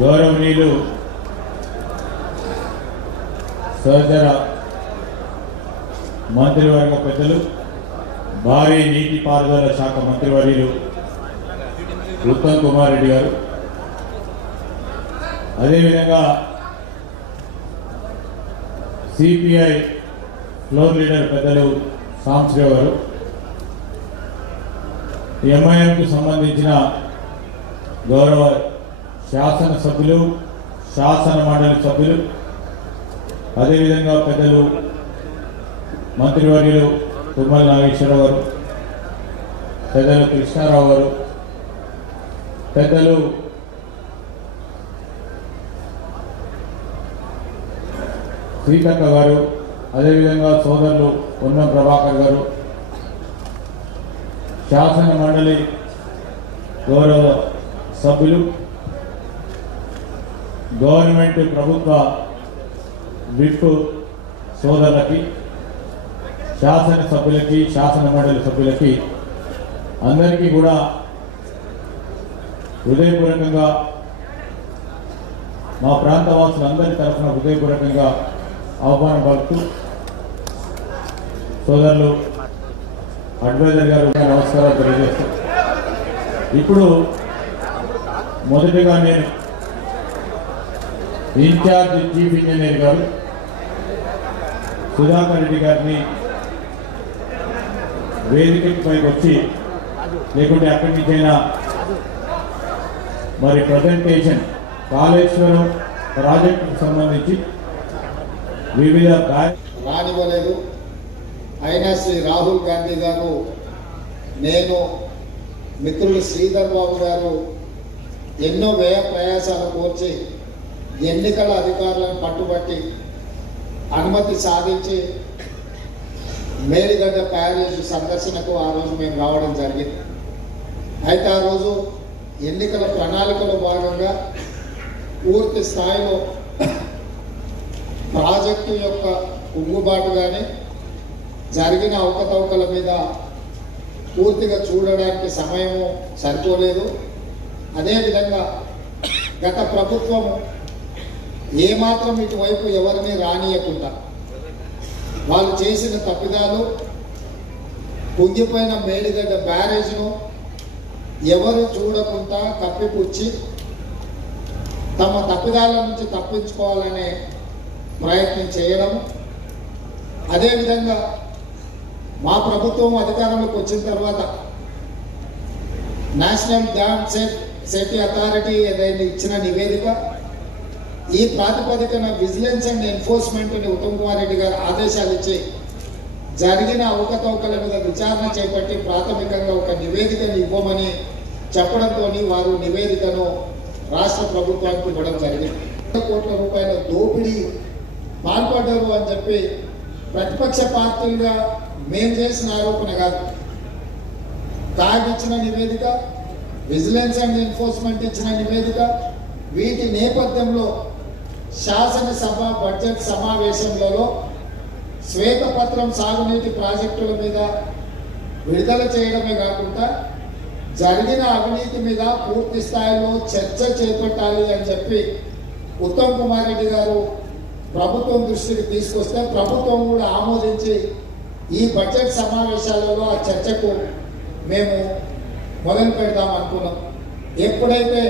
గౌరవనీయులు సహచర మంత్రివర్గ పెద్దలు భారీ నీటిపారుదల శాఖ మంత్రివర్యులు ఉత్తమ్ కుమార్ రెడ్డి గారు. అదేవిధంగా సిపిఐ ఫ్లోర్ లీడర్ పెద్దలు సాంశ్రీ గారు. ఎంఐఎంకు సంబంధించిన గౌరవ శాసన సభ్యులు శాసన మండలి సభ్యులు అదేవిధంగా పెద్దలు మంత్రివర్యులు తుమ్మల నాగేశ్వరరావు గారు పెద్దలు కృష్ణారావు గారు పెద్దలు శ్రీకంఠ గారు అదేవిధంగా సోదరులు ఉన్న ప్రభాకర్ గారు శాసన మండలి గౌరవ సభ్యులు గవర్నమెంట్ ప్రభుత్వ విప్ సోదరులకి శాసన సభ్యులకి శాసన మండలి సభ్యులకి అందరికీ కూడా హృదయపూర్వకంగా మా ప్రాంతవాసులందరి తరఫున హృదయపూర్వకంగా ఆహ్వానం పలుకుతూ సోదరులు అడ్వైజర్ గారు నమస్కారాలు తెలియజేస్తూ ఇప్పుడు మొదటిగా నేను ఇన్ఛార్జ్ చీఫ్ ఇంజనీర్ గారు సుధాకర్ రెడ్డి గారిని వేదికపైకి వచ్చి లేకుంటే అక్కడి నుంచైనా మరి ప్రజెంటేషన్ కాళేశ్వరం ప్రాజెక్టుకు సంబంధించి వివిధ రానివ్వలేదు. అయినా శ్రీ రాహుల్ గాంధీ గారు నేను మిత్రులు శ్రీధర్ బాబు గారు ఎన్నో వ్యయ ప్రయాసాలు కోర్చి ఎన్నికల అధికారులను పట్టుబట్టి అనుమతి సాధించి మేలిగడ్డ ప్యారేజ్ సందర్శనకు ఆ రోజు మేము రావడం జరిగింది. అయితే ఆ రోజు ఎన్నికల ప్రణాళికలో భాగంగా పూర్తి స్థాయిలో ప్రాజెక్టు యొక్క కుంగుబాటు కానీ జరిగిన అవకతవకల మీద పూర్తిగా చూడడానికి సమయము సరిపోలేదు. అదేవిధంగా గత ప్రభుత్వం ఏమాత్రం ఇటువైపు ఎవరిని రానియకుండా వాళ్ళు చేసిన తప్పిదాలు పొంగిపోయిన మేడిగడ్డ బ్యారేజ్ను ఎవరు చూడకుండా కప్పిపుచ్చి తమ తప్పిదాల నుంచి తప్పించుకోవాలనే ప్రయత్నం చేయడం. అదేవిధంగా మా ప్రభుత్వం అధికారంలోకి వచ్చిన తర్వాత national dam safe safety authority ఏదైనా ఇచ్చిన నివేదిక ఈ ప్రాతిపదికన విజిలెన్స్ అండ్ ఎన్ఫోర్స్మెంట్ని ఉత్తమ్ కుమార్ రెడ్డి గారు ఆదేశాలు ఇచ్చి జరిగిన అవకతవకల మీద విచారణ చేపట్టి ప్రాథమికంగా ఒక నివేదికను ఇవ్వమని చెప్పడంతో వారు నివేదికను రాష్ట్ర ప్రభుత్వానికి ఇవ్వడం జరిగింది. కోట్ల రూపాయల దోపిడీ పాల్పడ్డారు అని చెప్పి ప్రతిపక్ష పార్టీలుగా మేము చేసిన ఆరోపణ కాదు. కాగ్ ఇచ్చిన నివేదిక విజిలెన్స్ అండ్ ఎన్ఫోర్స్మెంట్ ఇచ్చిన నివేదిక వీటి నేపథ్యంలో శాసనసభ బడ్జెట్ సమావేశంలో శ్వేతపత్రం సాగునీటి ప్రాజెక్టుల మీద విడుదల చేయడమే కాకుండా జరిగిన అవినీతి మీద పూర్తి స్థాయిలో చర్చ చేపట్టాలి అని చెప్పి ఉత్తమ్ కుమార్ రెడ్డి గారు ప్రభుత్వం దృష్టికి తీసుకొస్తే ప్రభుత్వం కూడా ఆమోదించి ఈ బడ్జెట్ సమావేశాలలో ఆ చర్చకు మేము మొదలు పెడదాం అనుకున్నాం. ఎప్పుడైతే